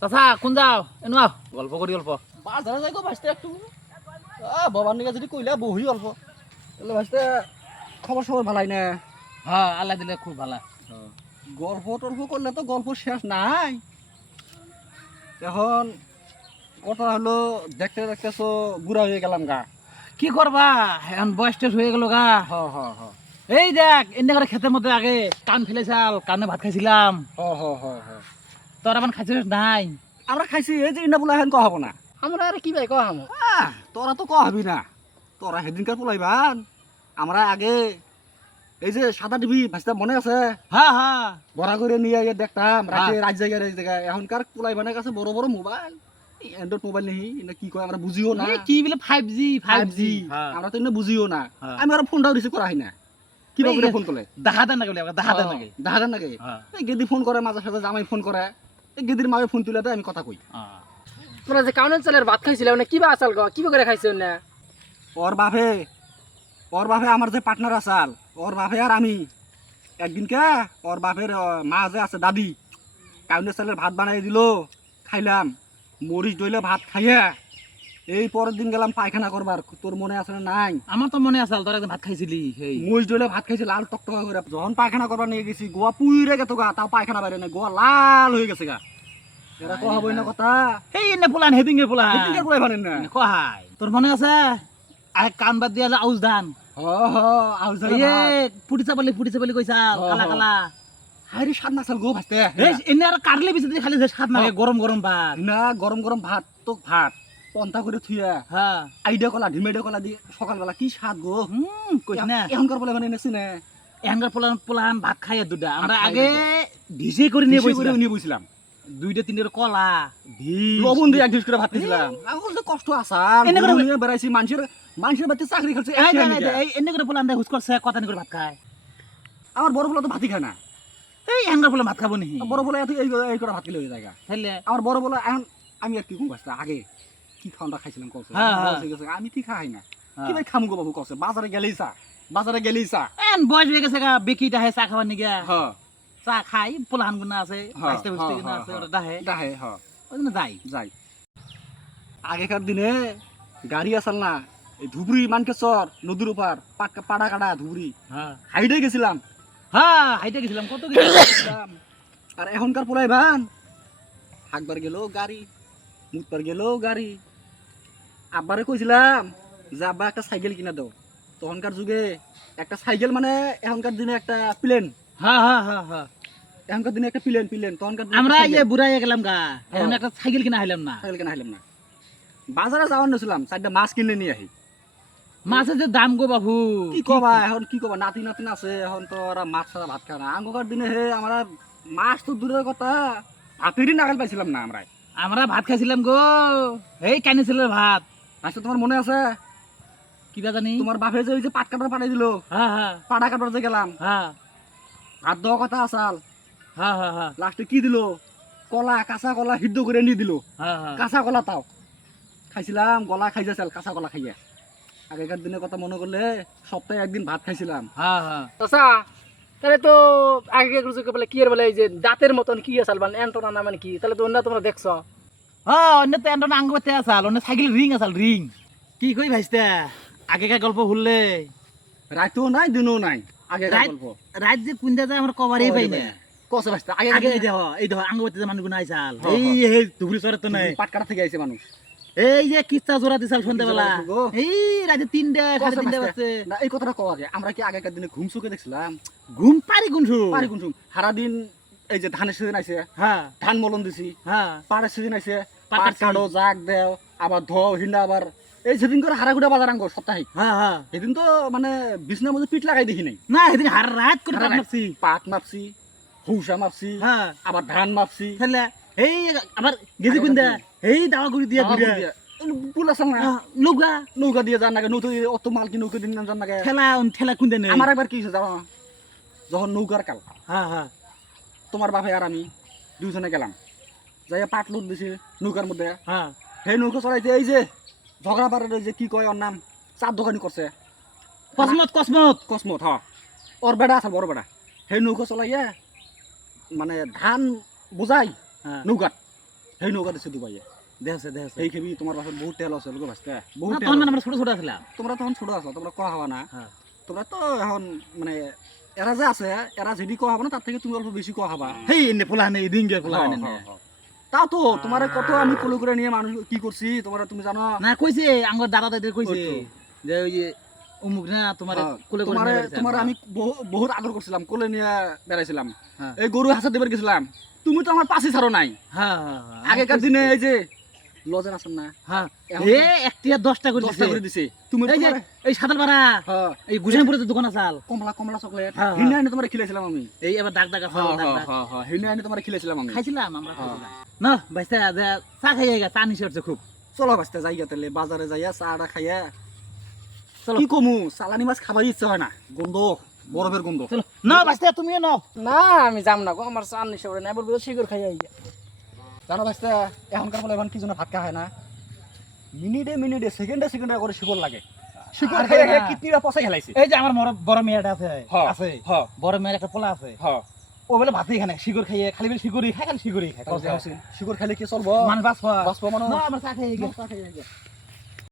চাচা কোন যাও এনো আও গল্প করি অল্প বাজারে যাই গো ভাসতে একটু বাবার নিকে যদি কইলা বহি অল্প তাহলে ভাসতে খবর সবর ভালাই না। হ্যাঁ আল্লাহ দিলে খুব ভালো। গল্প টল্প করলে তো গল্প শেষ নাই। এখন কথা হলো দেখতে দেখতেছো বুড়া হয়ে গেলাম গা। কি করবা এখন বয়স টেস হয়ে গেল গা। হ হ হ এই দেখ এনে করে খেতের মধ্যে আগে কান ফেলেছাল কানে ভাত খাইছিলাম হ হ হ হ তোর এখন খাইছিস নাই। আমরা খাইছি এই যে ইন্ডা পোলা এখন কহাবো না। আমরা আর কি ভাই কহাম তোরা তো কহাবি না, তোরা সেদিনকার পোলাইবান। আমরা আগে এই যে সাদা টিভি ভাসতে মনে আছে হ্যাঁ হ্যাঁ বড়া করে নিয়ে গিয়ে দেখতাম রাতে হ্যাঁ। রাত জায়গায় এই জায়গায়। এখনকার পোলাইবানের কাছে বড় বড় মোবাইল, অ্যান্ড্রয়েড মোবাইল নেই, এটা কি কয় আমরা বুঝিও না। এই কি বলে 5G 5G আমরা তো এনে বুঝিও না। হ্যাঁ। আমি আর ফোনটাও রিসিভ করা হয় না। কি এই করে ফোন করে দেখা দেন না গেলে দেখা দেন নাকি। দেখা যান নাকি হ্যাঁ এই গেদি ফোন করে মাঝে সাথে জামাই ফোন করে, এই গেদির মায়ে ফোন তুলে দেয়, আমি কথা কই। তোমরা যে কাউনের চালের ভাত খাইছিলে মানে কিবা আসাল গো কিবা করে খাইছো না ওর বাপে আমার যে পার্টনার আসাল, ওর বাপে আর আমি একদিনকে ওর বাপের মা যে আছে দাদি কাউনের চালের ভাত বানাই দিল, খাইলাম। মরিচ ডইলে ভাত খাইয়া এই পরের দিন গেলাম পায়খানা করবার। তোর মনে আছে না নাই? আমার তো মনে আছে তোর একদিন ভাত খাইছিলি সেই মরিচ ডইলে ভাত খাইছি লাল টকটকা করে। যখন পায়খানা করবার নিয়ে গেছি গোয়া পুইরে গেতো গা, তাও পায়খানা বাইরে নাই, গোয়া লাল হয়ে গেছে গা। এরা কহ হবই না কথা। এই এনে পোলান হেদিংয়ের পোলান এদিনকার পোলাই ভানেন না। কহাই তোর মনে আছে আগে কান বাদ দিয়া আউজ ধান হ হ আউজারে এই ভাত। পুটিছা বলি কইছাল হ্যাঁ, কালা হ্যাঁ। কালা হাইরে স্বাদ নাছাল গো ভাসতে। এই এনে আর কাটলে বেশি দিয়ে খালি যে স্বাদ না গরম গরম ভাত না গরম গরম ভাত তো ভাত পন্থা করে থুয়া হ্যাঁ আইডিয়া কলা ঢিমেডিয়া কলা দিয়ে সকালবেলা কি স্বাদ গো। কইছ না এখনকার বলে মানে এনেছি না এখানকার পোলান পোলান ভাত খাইয়া দুটা আমরা আগে ভিজে করে নিয়ে বসছিলাম নিয়ে বসছিলাম। দুইটা তিনটা কলা ভিজ লবণ দিয়ে এক ডিশ করে ভাত খেয়েছিলাম। আমার যে কষ্ট আসার এনে করে- নিয়ে বেড়াইছি মানুষের বাড়িতে চাকরি খাচ্ছে এই এনে করে পোলান হুস করছে কথা করে ভাত খায় আমার বড় বলা তো ভাতই খায় না। এই এখানকার পোলান ভাত খাবো নি বড় বলা এই করে ভাত খেলে হয়ে যায়। তাইলে আমার বড় বলা এখন আমি আর কি কম আসতে আগে কি খাওয়া খাইছিলাম কছে হ্যাঁ, হ্যাঁ। আমি ঠিক খাই না হ্যাঁ। কি ভাই খামু গো বাবু কছে বাজারে গেলেই চা এন বয়স হয়ে গেছে গা বেকিটা হে চা খাবার নিগা হ্যাঁ চা খাই পোলান গুনা আছে হ্যাঁ, বাইশটা বুঝতে গুনা হ্যাঁ, আছে হ্যাঁ। ওটা দাহে ডাহে হ্যাঁ ওই জন্য যাই যাই। আগেকার দিনে গাড়ি আসাল না, এই ধুবড়ি মানকেশ্বর নদীর উপর পাড়া কাটা ধুবড়ি হ্যাঁ হাইডে গেছিলাম। হ্যাঁ হাইটে গেছিলাম কত গেছিলাম আর এখনকার পোলাই ভান হাকবার গেল গাড়ি, মুতবার গেল গাড়ি। আব্বারে কইছিলাম যে আব্বা একটা সাইকেল কিনা দাও। তখনকার যুগে একটা সাইকেল মানে এখনকার দিনে একটা প্লেন, হ্যাঁ হ্যাঁ হ্যাঁ হ্যাঁ এখনকার দিনে একটা প্লেন তখনকার দিনে আমরা একটা ইয়ে সাইকেল। বুড়াই গেলাম গা এখন একটা সাইকেল কিনা হাইলাম না সাইকেল কেনা হাইলাম না। বাজারে যাওয়ার নছিলাম চারটা মাছ কিনে নিয়ে আহি। মাছের যে দাম গো বাবু কি কবা এখন কি কবা নাতি আছে এখন তো ওরা মাছ ছাড়া ভাত খায় না। আগকার দিনে হে আমরা মাছ তো দূরের কথা ভাতেরই নাগাল পাইছিলাম না আমরা। আমরা ভাত খাইছিলাম গো এই কানিছিল ভাত আচ্ছা তোমার মনে আছে কিবা জানি তোমার বাপে যে ওই যে পাট কাটার পাঠাই দিল, হ্যাঁ হ্যাঁ পাড়া কাটার যে গেলাম হ্যাঁ ভাত দেওয়া কথা আসাল, হ্যাঁ হ্যাঁ হ্যাঁ লাস্টে কি দিল কলা, কাঁচা কলা সিদ্ধ করে নিয়ে দিল। হ্যাঁ হ্যাঁ কাঁচা কলা তাও খাইছিলাম, গলা খাইছিল কাঁচা কলা খাইয়া। আগেকার দিনের কথা মনে করলে সপ্তাহে একদিন ভাত খাইছিলাম। হ্যাঁ হ্যাঁ চাচা তাহলে তো আগে যুগে বলে কি আর বলে এই যে দাঁতের মতন কি আসাল মানে এন্টনা না মানে কি তাহলে তো অন্য তোমরা দেখছো হ্যাঁ অন্য তো এন্ডন আঙ্গ করতে আসাল অন্য সাইকেল রিং আসাল রিং কি কই ভাইস্তা আগেকার গল্প ভুললে রাতেও নাই দিনও নাই আগেকার রাত- গল্প। রাত যে কুন্দা যায় আমরা কবারই পাই না কসে ভাইস্তা আগে আগে এই দেহ আঙ্গ করতে মানুষ গুনা আইসাল হ্যাঁ, এই এই ধুবড়ি চরে তো নাই পাট কাটা থেকে আইছে মানুষ। এই যে কিস্তা জোড়া দিছাল সন্ধ্যাবেলা জোড়া দিছো গো। এই রাতে 3টা কসে 3:30 ভাইস্তা। বাজছে না এই কথাটা কওয়া আগে আমরা কি আগেকার দিনে ঘুম চোখে দেখছিলাম? ঘুম পারি গুনছু পারি ঘুম চোখ সারাদিন এই যে ধানের সিজন আইছে, হ্যাঁ ধান মলন দিছি, হ্যাঁ পাড়ের সিজন আইছে, পাট পাট কাটছি। কাটো জাগ দেও আবার ধোও হিন্ডা আবার এই সেদিন করে হারাগুড়া বাজার আঙ্গ সপ্তাহে। হ্যাঁ হ্যাঁ সেদিন তো মানে বিছনার মধ্যে পিঠ লাগাই দেখি নাই। না সেদিন হার রাত করে হারা পাট রাত। মারছি পাট মাপছি, হুসা মাপছি, হ্যাঁ আবার ধান মাপছি। তাহলে এই আবার গেজি কুন্দা এই দাওয়া গুড়ি দিয়া ঘুরিয়া পুল আসাল না লগা নৌকা দিয়ে যান নাগে নৌকা দিয়ে অত মাল কি নৌকা দিয়ে যান নাগে। ঠেলা কুন্দা নেই আমার একবার কি হয়েছে জানো? যখন নৌকার কাল হ্যাঁ হ্যাঁ তোমার বাপে আর আমি দুজনে গেলাম যাই পাট লুট দিছি নৌকার মধ্যে। হ্যাঁ সেই নৌকা চলাইতে এই যে ঝগড়া পাড়ার ওই যে কি কয় ওর নাম চার দোকানি করছে কসমত কসমত কসমত। হ ওর বেড়া আছে বড় বেড়া। সেই নৌকা চলাইয়া মানে ধান বোঝাই হ্যাঁ নৌকাত সেই নৌকা দিছে দুবাইয়ে দেখছে দেখছে সেই খেবি তোমার বাপের বহুত তেল আছে লোক ভাসতে বহুত তেল তখন মানে আমরা ছোট ছোট ছিলাম তোমরা তখন ছোট আছো তোমরা কয়া হবা না হ্যাঁ তোমরা তো এখন মানে এরা যে আছে এরা যদি কয়া হবা না তার থেকে তুমি অল্প বেশি কয়া হবা হেই এনে পোলা নেই রিঙ্গে পোলা হ্যাঁ, নেই হ্যাঁ, হ্যাঁ। তাও তো তোমার কত আমি কোলে করে নিয়ে মানুষ কি করছি তোমরা তুমি জানো না কইছে আঙ্গুর দাদা দাদের কইছে ওই তো। যে ওই যে অমুক না তোমার হ্যাঁ, কোলে করে তোমারে নিয়ে বেড়াইছে। তোমার আমি বহুত আদর করছিলাম কোলে নিয়ে বেড়াইছিলাম হ্যাঁ। এই গরু হাসা দেবার গেছিলাম তুমি তো আমার পাশে ছাড়ো নাই হ্যাঁ হ্যাঁ, হ্যাঁ আগেকার দিনে এই যে লজের আছেন না হ্যাঁ এখন এ একটিয়া 10টা করে 10টা করে দিছে দিছে তুমি এই যে তোমারে- এই সাতালপাড়া হ্যাঁ, এই গুজানপুরে যে দোকান আসাল কমলা কমলা চকলেট হ্যাঁ, হিনে আনি তোমার খিলাইছিলাম আমি এই এবার দাগ দাগ আছে দাগ দাগ হিনে আনি তোমার খিলাইছিলাম আমি খাইছিলাম আমরা হ্যাঁ। খাইছিলাম। না ভাইস্তা যে চা খাইয়ে গেছে চা নিছে হচ্ছে খুব চলো বাস্তে যাইয়া তাহলে বাজারে যাইয়া চাটা খাইয়া চলো। কি কমু চালানি মাছ খাবার ইচ্ছা হয় না গন্ধ বরফের গন্ধ চলো না ভাইস্তা তুমিও নাও না আমি যাম না গো আমার চান নিশে পড়ে না এবার শিকড় খাই আই জানো বাস্তে এখনকার বলে এখন কি জন্য ভাত খাওয়া হয় না মিনিটে মিনিটে সেকেন্ডে সেকেন্ডে করে শিকড় লাগে শিকড় আর খাইয়া না। খাইয়া কিডনিটা পচাই খেলাইছে এই যে আমার বড় মেয়েটা আছে হ্যাঁ, আছে হ্যাঁ, বড় মেয়ের একটা পোলা আছে হ্যাঁ। ও বলে ভাতই খানে শিকড় খাইয়ে খালি বলে শিকড়ই খায় খালি শিকড়ই খায় শিকড় খাইলে কি চলবো মানে বাস বাঁচবো মানে না আমরা চা খাইয়ে গেছে